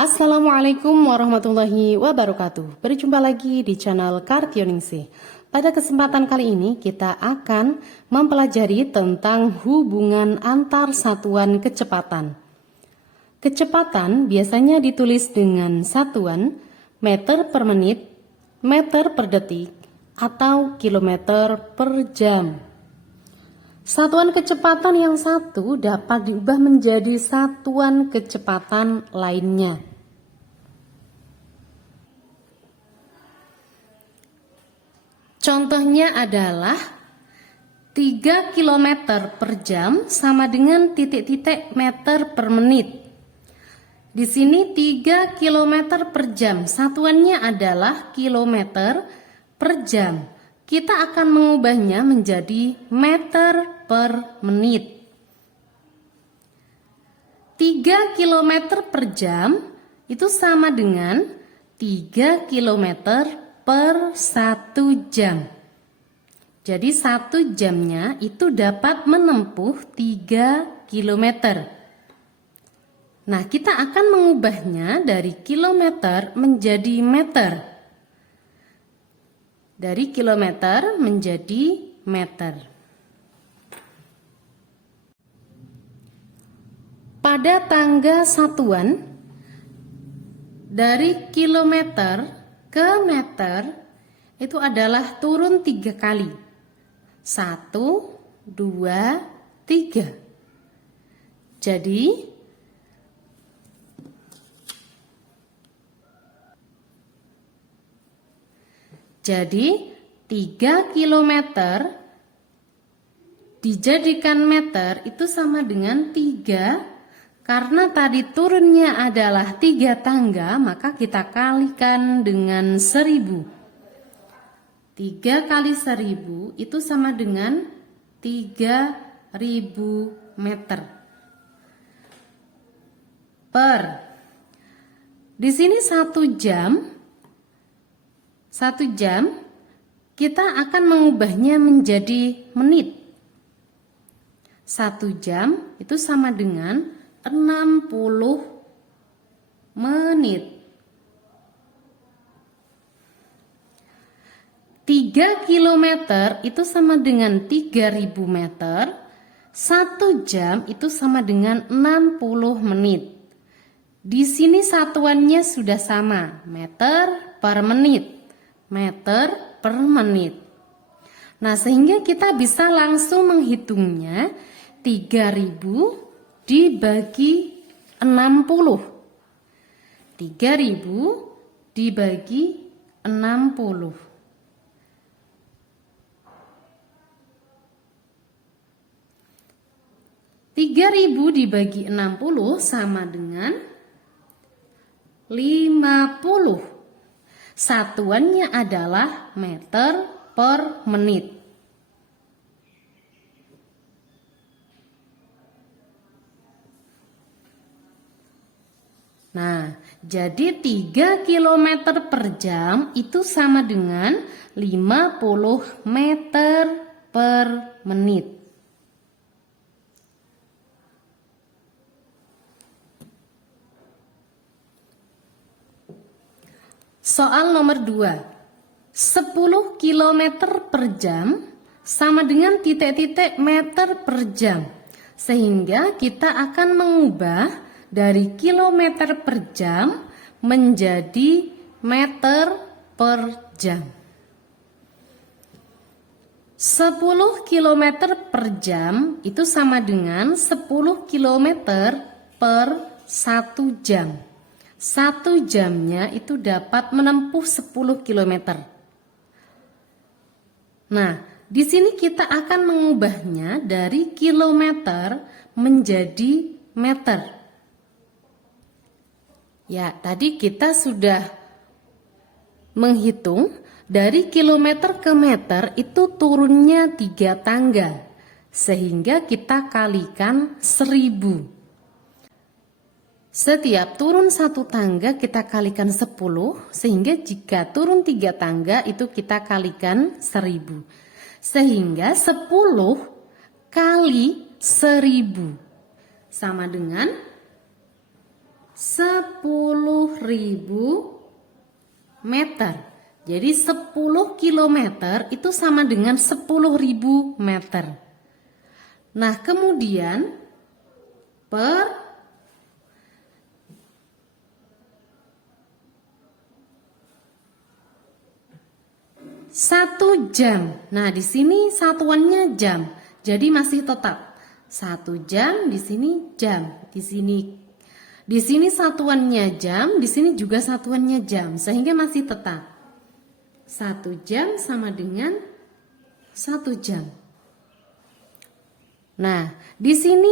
Assalamualaikum warahmatullahi wabarakatuh. Berjumpa lagi di channel Kartioningsih. Pada kesempatan kali ini kita akan mempelajari tentang hubungan antar satuan kecepatan. Kecepatan biasanya ditulis dengan satuan meter per menit, meter per detik, atau kilometer per jam. Satuan kecepatan yang satu dapat diubah menjadi satuan kecepatan lainnya. Contohnya adalah 3 km per jam sama dengan titik-titik meter per menit. Di sini 3 km per jam, satuannya adalah kilometer per jam. Kita akan mengubahnya menjadi meter per menit. 3 km per jam itu sama dengan 3 km per 1 jam. Jadi 1 jamnya itu dapat menempuh 3 km. Nah, kita akan mengubahnya dari kilometer menjadi meter. Dari kilometer menjadi meter. Pada tangga satuan, dari kilometer ke meter itu adalah turun 3 kali. 1, 2, 3. Jadi 3 km dijadikan meter itu sama dengan 3. Karena tadi turunnya adalah 3 tangga, maka kita kalikan dengan 1000. 3 kali 1000 itu sama dengan 3000 meter. Per. Di sini 1 jam. 1 jam kita akan mengubahnya menjadi menit. 1 jam itu sama dengan 60 menit. 3 km itu sama dengan 3000 meter. 1 jam itu sama dengan 60 menit. Di sini satuannya sudah sama, meter per menit. Meter per menit. Nah, sehingga kita bisa langsung menghitungnya 3000 dibagi 60. 3000 dibagi 60. 3000 dibagi 60 sama dengan 50. Satuannya adalah meter per menit. Nah, jadi 3 km per jam itu sama dengan 50 meter per menit. Soal nomor 2. 10 km per jam sama dengan titik-titik meter per jam. Sehingga kita akan mengubah dari kilometer per jam menjadi meter per jam. 10 km per jam itu sama dengan 10 km per 1 jam. 1 jamnya itu dapat menempuh 10 km. Nah, di sini kita akan mengubahnya dari kilometer menjadi meter. Ya, tadi kita sudah menghitung dari kilometer ke meter itu turunnya 3 tangga. Sehingga kita kalikan 1000. Setiap turun 1 tangga kita kalikan 10, sehingga jika turun 3 tangga itu kita kalikan 1000. Sehingga 10 kali 1000 sama dengan 10.000 meter. Jadi 10 kilometer itu sama dengan 10.000 meter. Nah, kemudian per 1 jam. Nah, di sini satuannya jam. Jadi masih tetap 1 jam, di sini jam. Di sini satuannya jam, di sini juga satuannya jam, sehingga masih tetap 1 jam sama dengan 1 jam. Nah, di sini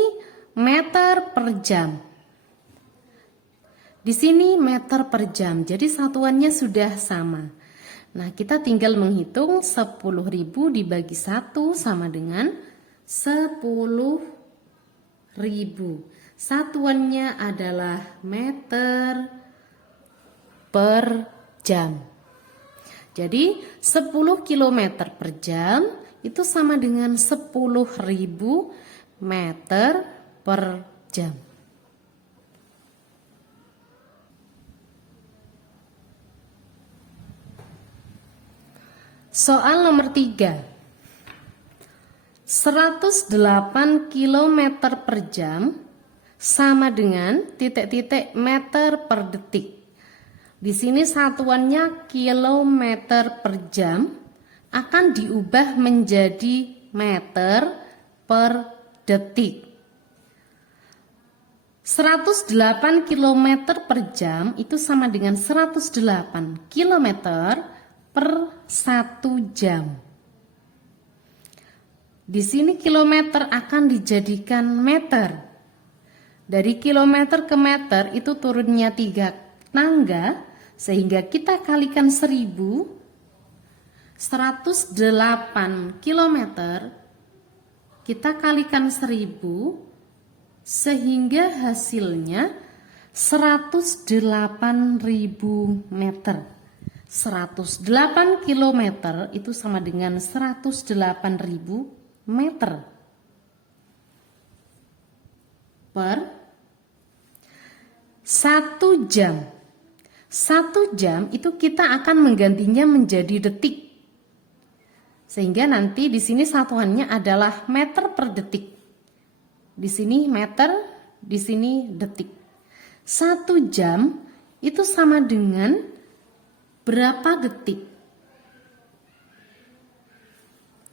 meter per jam. Di sini meter per jam. Jadi satuannya sudah sama. Nah, kita tinggal menghitung 10.000 dibagi 1 sama dengan 10.000. Satuannya adalah meter per jam. Jadi 10 km per jam itu sama dengan 10.000 meter per jam. Soal nomor 3. 108 km per jam sama dengan titik-titik meter per detik. Di sini satuannya kilometer per jam akan diubah menjadi meter per detik. 108 km per jam itu sama dengan 108 km per 1 jam. Di sini kilometer akan dijadikan meter. Dari kilometer ke meter itu turunnya 3 tangga, sehingga kita kalikan 1.000. 108 km kita kalikan 1.000, sehingga hasilnya 108.000 meter. 108 km itu sama dengan 108.000 meter per 1 jam. 1 jam itu kita akan menggantinya menjadi detik. Sehingga nanti di sini satuannya adalah meter per detik. Di sini meter, di sini detik. 1 jam itu sama dengan berapa detik?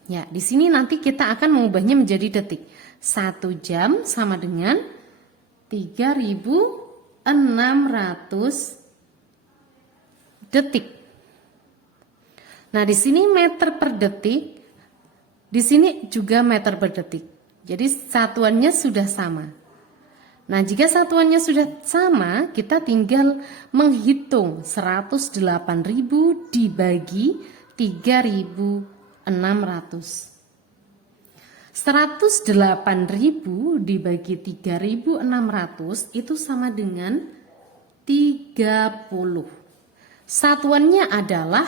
Ya, di sini nanti kita akan mengubahnya menjadi detik. 1 jam sama dengan 3.600 detik. Nah, di sini meter per detik, di sini juga meter per detik. Jadi satuannya sudah sama. Nah, jika satuannya sudah sama, kita tinggal menghitung 108.000 dibagi 3.600. 108.000 dibagi 3.600 itu sama dengan 30. Satuannya adalah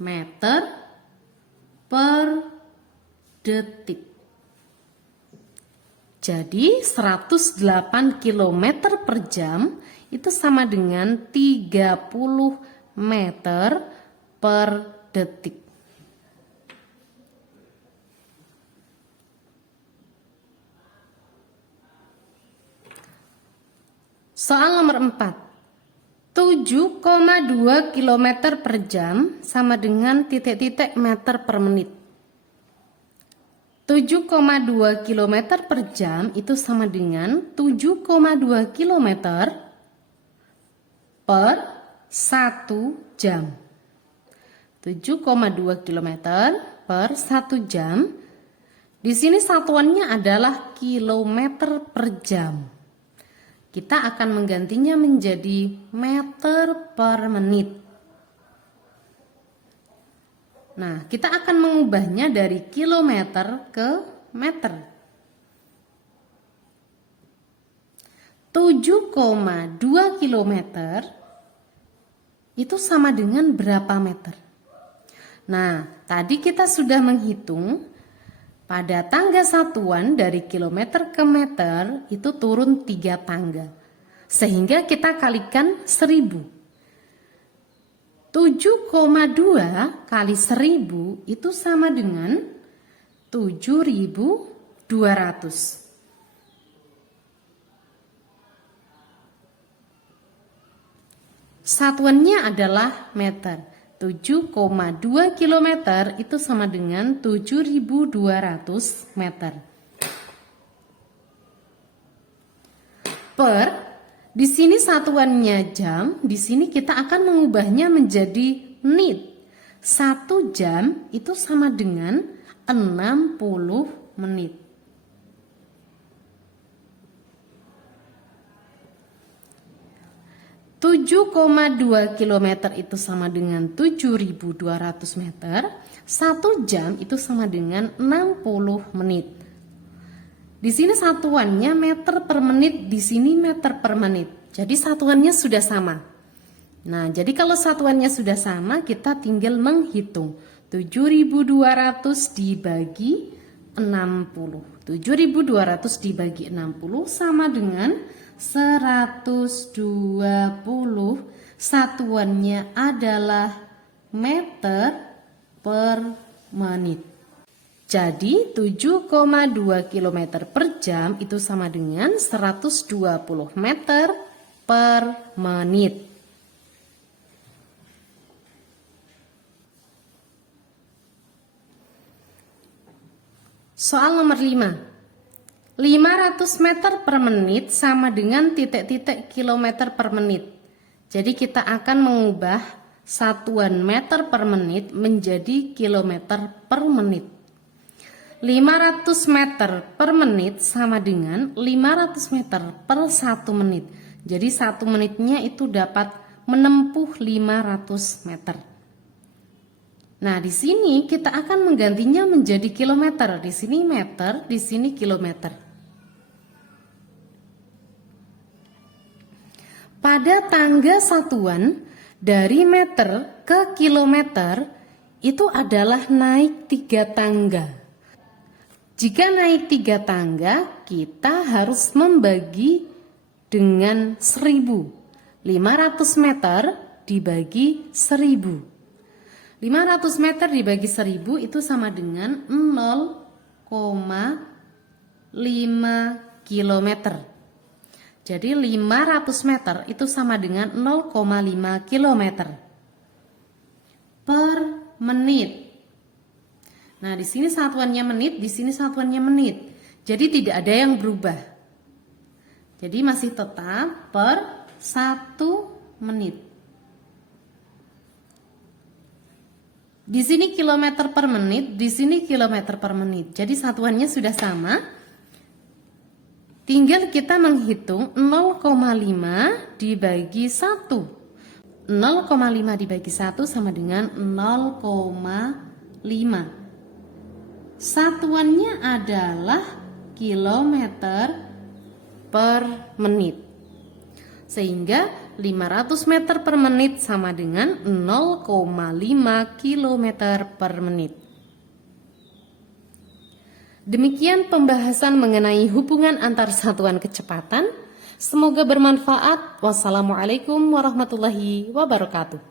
meter per detik. Jadi 108 km per jam itu sama dengan 30 meter per detik. Soal nomor 4. 7,2 km per jam sama dengan titik-titik meter per menit. 7,2 km per jam itu sama dengan 7,2 km per 1 jam. 7,2 km per 1 jam. Di sini satuannya adalah kilometer per jam. Kita akan menggantinya menjadi meter per menit. Nah, kita akan mengubahnya dari kilometer ke meter. 7,2 kilometer itu sama dengan berapa meter? Nah, tadi kita sudah menghitung pada tangga satuan dari kilometer ke meter itu turun 3 tangga. Sehingga kita kalikan 1000. 7,2 kali 1000 itu sama dengan 7.200. Satuannya adalah meter. 7,2 kilometer itu sama dengan 7.200 meter. Per, di sini satuannya jam, di sini kita akan mengubahnya menjadi menit. 1 jam itu sama dengan 60 menit. (7,2 km itu sama dengan 7.200 meter. 1 jam itu sama dengan 60 menit. Di sini satuannya meter per menit, di sini meter per menit. Jadi satuannya sudah sama. Nah, jadi kalau satuannya sudah sama, kita tinggal menghitung. 7.200 dibagi 60. 7.200 dibagi 60 sama dengan 120. Satuannya adalah meter per menit. Jadi 7,2 km per jam itu sama dengan 120 meter per menit. Soal nomor 5. 500 meter per menit sama dengan titik-titik kilometer per menit. Jadi kita akan mengubah satuan meter per menit menjadi kilometer per menit. 500 meter per menit sama dengan 500 meter per 1 menit. Jadi 1 menitnya itu dapat menempuh 500 meter. Nah, di sini kita akan menggantinya menjadi kilometer. Di sini meter, di sini kilometer. Pada tangga satuan dari meter ke kilometer itu adalah naik 3 tangga. Jika naik 3 tangga, kita harus membagi dengan 1000. 500 meter dibagi 1000. 500 meter dibagi 1000 itu sama dengan 0,5 kilometer. Jadi 500 meter itu sama dengan 0,5 kilometer per menit. Nah, di sini satuannya menit, di sini satuannya menit. Jadi tidak ada yang berubah. Jadi masih tetap per 1 menit. Di sini kilometer per menit, di sini kilometer per menit. Jadi satuannya sudah sama. Tinggal kita menghitung 0,5 dibagi 1. 0,5 dibagi 1 sama dengan 0,5. Satuannya adalah kilometer per menit. Sehingga 500 meter per menit sama dengan 0,5 kilometer per menit. Demikian pembahasan mengenai hubungan antar satuan kecepatan. Semoga bermanfaat. Wassalamualaikum warahmatullahi wabarakatuh.